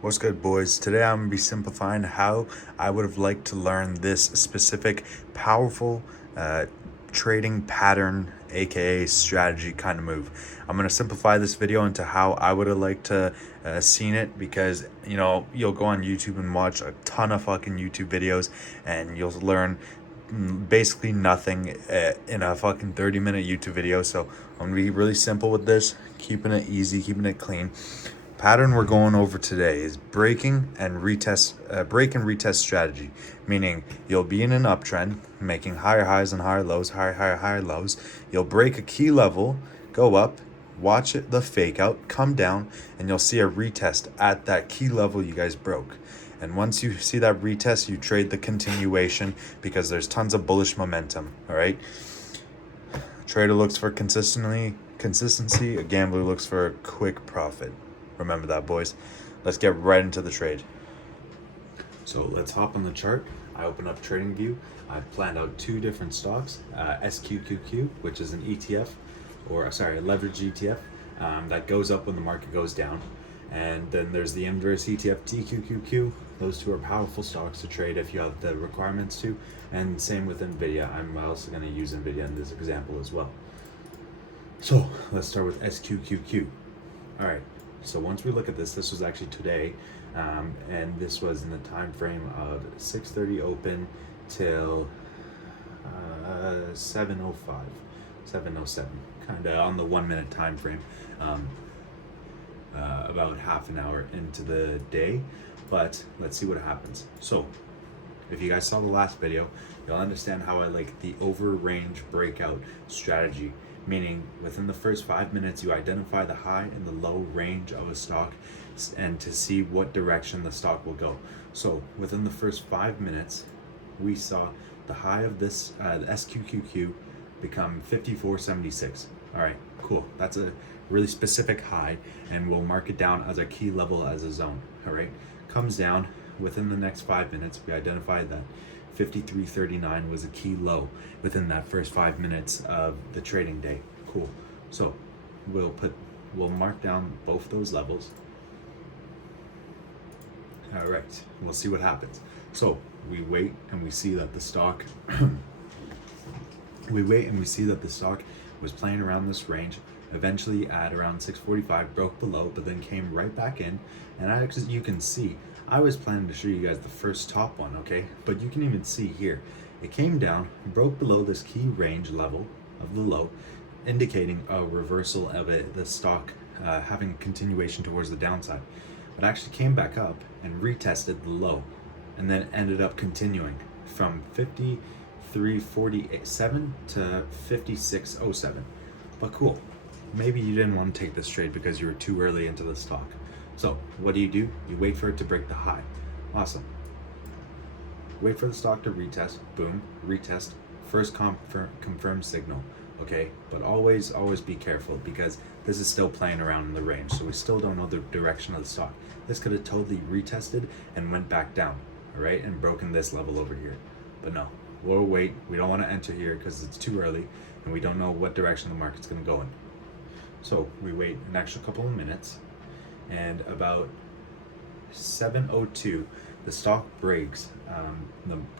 What's good, boys? Today I'm going to be simplifying how I would have liked to learn this specific powerful trading pattern, aka strategy kind of move. I'm going to simplify this video into how I would have liked to seen it, because you'll go on YouTube and watch a ton of fucking YouTube videos and you'll learn basically nothing in a fucking 30-minute YouTube video. So I'm going to be really simple with this, keeping it easy, keeping it clean. Pattern we're going over today is break and retest strategy, meaning you'll be in an uptrend, making higher highs and higher lows, higher lows. You'll break a key level, go up, watch it, the fake out, come down, and you'll see a retest at that key level you guys broke. And once you see that retest, you trade the continuation because there's tons of bullish momentum. All right. Trader looks for consistency. A gambler looks for a quick profit. Remember that, boys. Let's get right into the trade. So let's hop on the chart. I open up TradingView. I planned out two different stocks, SQQQ, which is an ETF, a leverage ETF that goes up when the market goes down. And then there's the inverse ETF, TQQQ. Those two are powerful stocks to trade if you have the requirements to. And same with NVIDIA. I'm also going to use NVIDIA in this example as well. So let's start with SQQQ. All right. So once we look at this was actually today, and this was in the time frame of 6:30 open till 7:05, 7:07, kind of on the 1 minute time frame, about half an hour into the day. But let's see what happens. So if you guys saw the last video, you'll understand how I like the over range breakout strategy. Meaning within the first 5 minutes, you identify the high and the low range of a stock and to see what direction the stock will go. So within the first 5 minutes, we saw the high of this, the SQQQ, become 54.76. All right, cool. That's a really specific high, and we'll mark it down as a key level, as a zone. All right, comes down within the next 5 minutes. We identified that 53.39 was a key low within that first 5 minutes of the trading day. Cool. So we'll mark down both those levels. All right, we'll see what happens. So we wait and we see that the stock was playing around this range. Eventually at around 6:45 broke below, but then came right back in. And you can see, I was planning to show you guys the first top one, okay? But you can even see here, it came down, broke below this key range level of the low, indicating a reversal of it, the stock having continuation towards the downside. But actually came back up and retested the low, and then ended up continuing from 53.47 to 56.07. But cool. Maybe you didn't want to take this trade because you were too early into the stock. So what do? You wait for it to break the high. Awesome. Wait for the stock to retest. Boom, retest. First confirmed signal. Okay, but always be careful, because this is still playing around in the range, so we still don't know the direction of the stock. This could have totally retested and went back down, all right, and broken this level over here. But no, we'll wait. We don't want to enter here because it's too early, and we don't know what direction the market's going to go in. So we wait an extra couple of minutes, and about 7:02, the stock breaks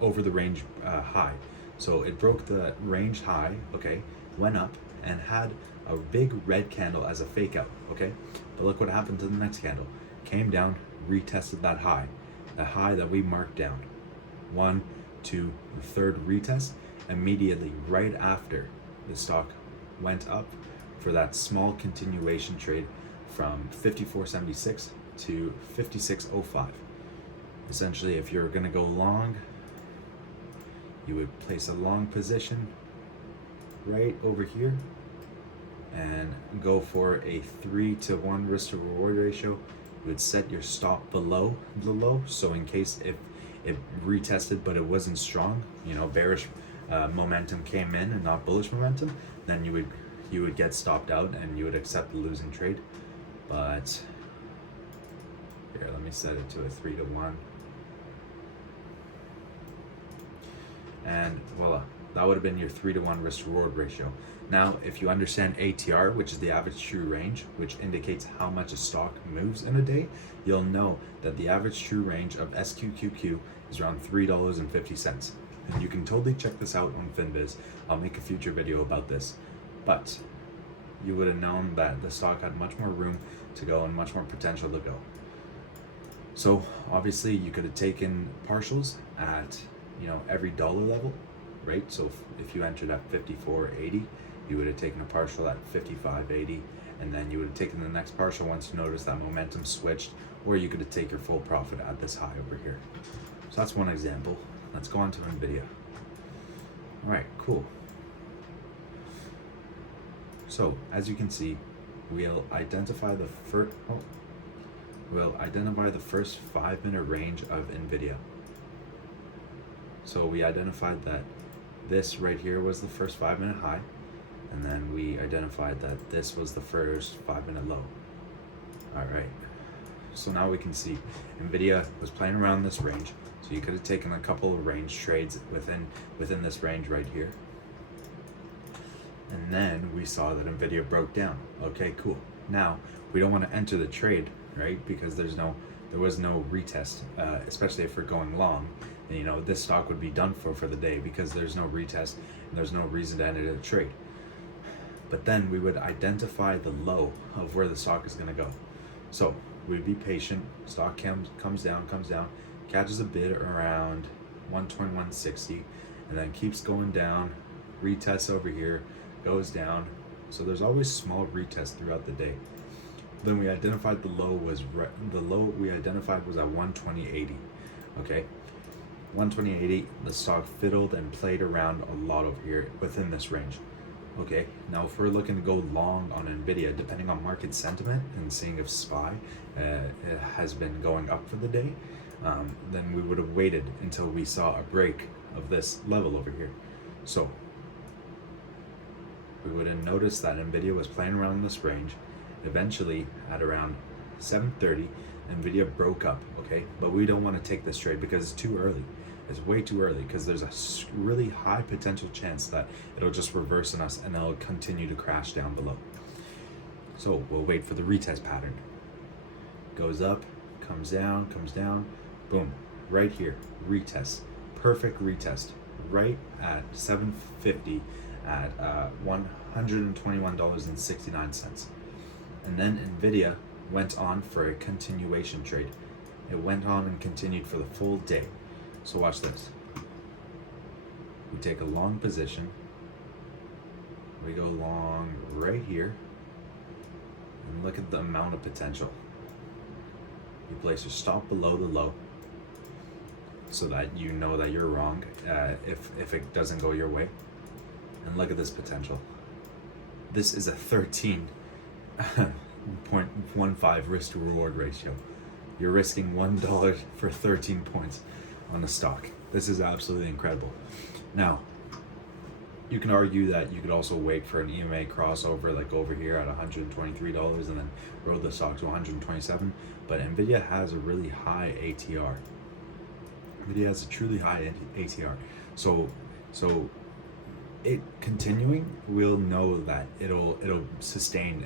over the range high. So it broke the range high, okay, went up and had a big red candle as a fake out, okay? But look what happened to the next candle. Came down, retested that high, the high that we marked down. 1, 2, the third retest. Immediately right after, the stock went up for that small continuation trade from 54.76 to 56.05. Essentially, if you're going to go long, you would place a long position right over here and go for a 3-to-1 risk to reward ratio. You would set your stop below the low, so in case if it retested but it wasn't strong, bearish momentum came in and not bullish momentum, then you would get stopped out and you would accept the losing trade. But here, let me set it to a 3-to-1. And voila, that would have been your 3-to-1 risk reward ratio. Now, if you understand ATR, which is the average true range, which indicates how much a stock moves in a day, you'll know that the average true range of SQQQ is around $3.50. And you can totally check this out on Finviz. I'll make a future video about this. But you would have known that the stock had much more room to go and much more potential to go. So obviously you could have taken partials at, every dollar level, right? So if you entered at 54.80, you would have taken a partial at 55.80, and then you would have taken the next partial once you noticed that momentum switched, or you could have taken your full profit at this high over here. So that's one example. Let's go on to NVIDIA. All right, cool. So as you can see, we'll identify the first 5-minute range of NVIDIA. So we identified that this right here was the first 5-minute high, and then we identified that this was the first 5-minute low. All right. So now we can see NVIDIA was playing around this range. So you could have taken a couple of range trades within this range right here. And then we saw that NVIDIA broke down. Okay, cool. Now we don't want to enter the trade, right? Because there was no retest, especially if we're going long. And, this stock would be done for the day because there's no retest and there's no reason to enter the trade. But then we would identify the low of where the stock is going to go. So we'd be patient. Stock comes down, catches a bid around 121.60, and then keeps going down, retests over here, goes down. So there's always small retests throughout the day. Then we identified the low we identified was at 120.80. Okay, 120.80. The stock fiddled and played around a lot over here within this range. Okay, now if we're looking to go long on NVIDIA, depending on market sentiment and seeing if SPY has been going up for the day, then we would have waited until we saw a break of this level over here. So we would have noticed that NVIDIA was playing around this range. Eventually, at around 7:30, NVIDIA broke up, okay? But we don't want to take this trade because it's too early. It's way too early because there's a really high potential chance that it'll just reverse on us and it'll continue to crash down below. So we'll wait for the retest pattern. Goes up, comes down, boom, right here, retest, perfect retest, right at 750 at $121.69. And then NVIDIA went on for a continuation trade. It went on and continued for the full day. So watch this. We take a long position. We go long right here. And look at the amount of potential. You place your stop below the low so that you know that you're wrong if it doesn't go your way. And look at this potential. This is a 13.15 risk to reward ratio. You're risking $1 for 13 points on the stock. This is absolutely incredible. Now, you can argue that you could also wait for an EMA crossover like over here at $123 and then roll the stock to 127, but NVIDIA has a really high ATR. NVIDIA has a truly high ATR. So it continuing, we'll know that it'll sustain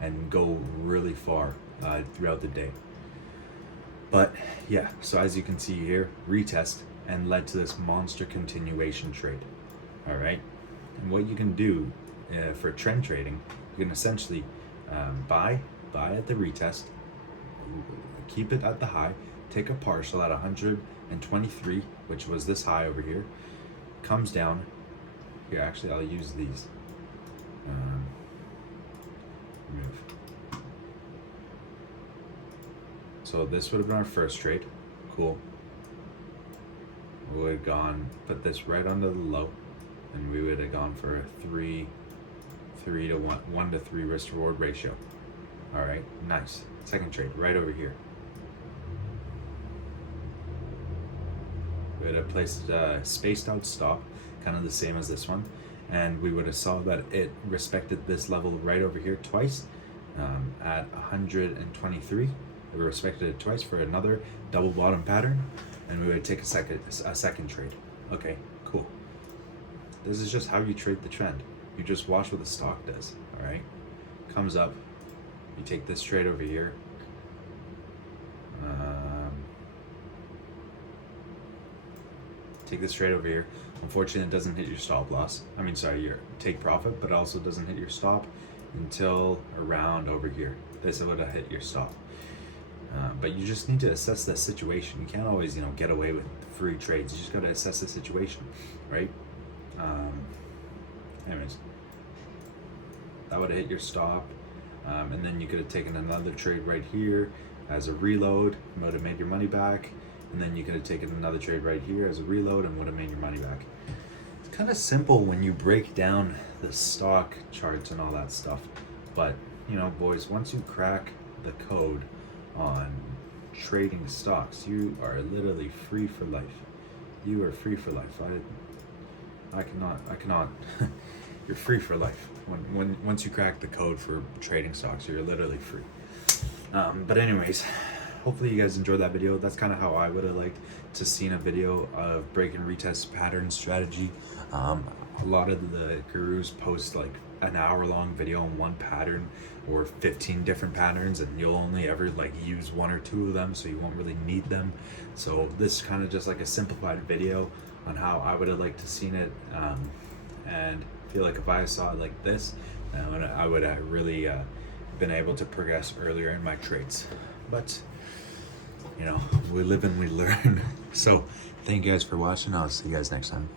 and go really far throughout the day. But yeah, so as you can see here, retest and led to this monster continuation trade. All right, and what you can do for trend trading, you can essentially buy at the retest, keep it at the high, take a partial at 123, which was this high over here, comes down. Here, actually, I'll use these. Move. So this would have been our first trade. Cool. We would have gone, put this right under the low, and we would have gone for a 1 to 3 risk reward ratio. All right, nice. Second trade right over here. We would have placed a spaced out stop, kind of the same as this one, and we would have saw that it respected this level right over here twice at 123. We respected it twice for another double bottom pattern, and we would take a second trade. Okay, cool. This is just how you trade the trend. You just watch what the stock does, all right? Comes up, you take this trade over here. Take this trade over here. Unfortunately, it doesn't hit your stop loss. I mean, sorry, your take profit, but also doesn't hit your stop until around over here. This would have hit your stop. But you just need to assess the situation. You can't always, get away with free trades. You just got to assess the situation, right? Anyways, that would have hit your stop. And then you could have taken another trade right here as a reload, would have made your money back. And then you could have taken another trade right here as a reload and would have made your money back. It's kind of simple when you break down the stock charts and all that stuff. But, boys, once you crack the code on trading stocks, you are literally free for life. You are free for life. I cannot. You're free for life. Once you crack the code for trading stocks, you're literally free. But anyways, hopefully you guys enjoyed that video. That's kind of how I would have liked to seen a video of break and retest pattern strategy. A lot of the gurus post like an hour-long video on one pattern or 15 different patterns, and you'll only ever use one or two of them, so you won't really need them. So this is kind of just like a simplified video on how I would have liked to seen it, and I feel like if I saw it like this, I would have really been able to progress earlier in my trades. But we live and we learn. So thank you guys for watching. I'll see you guys next time.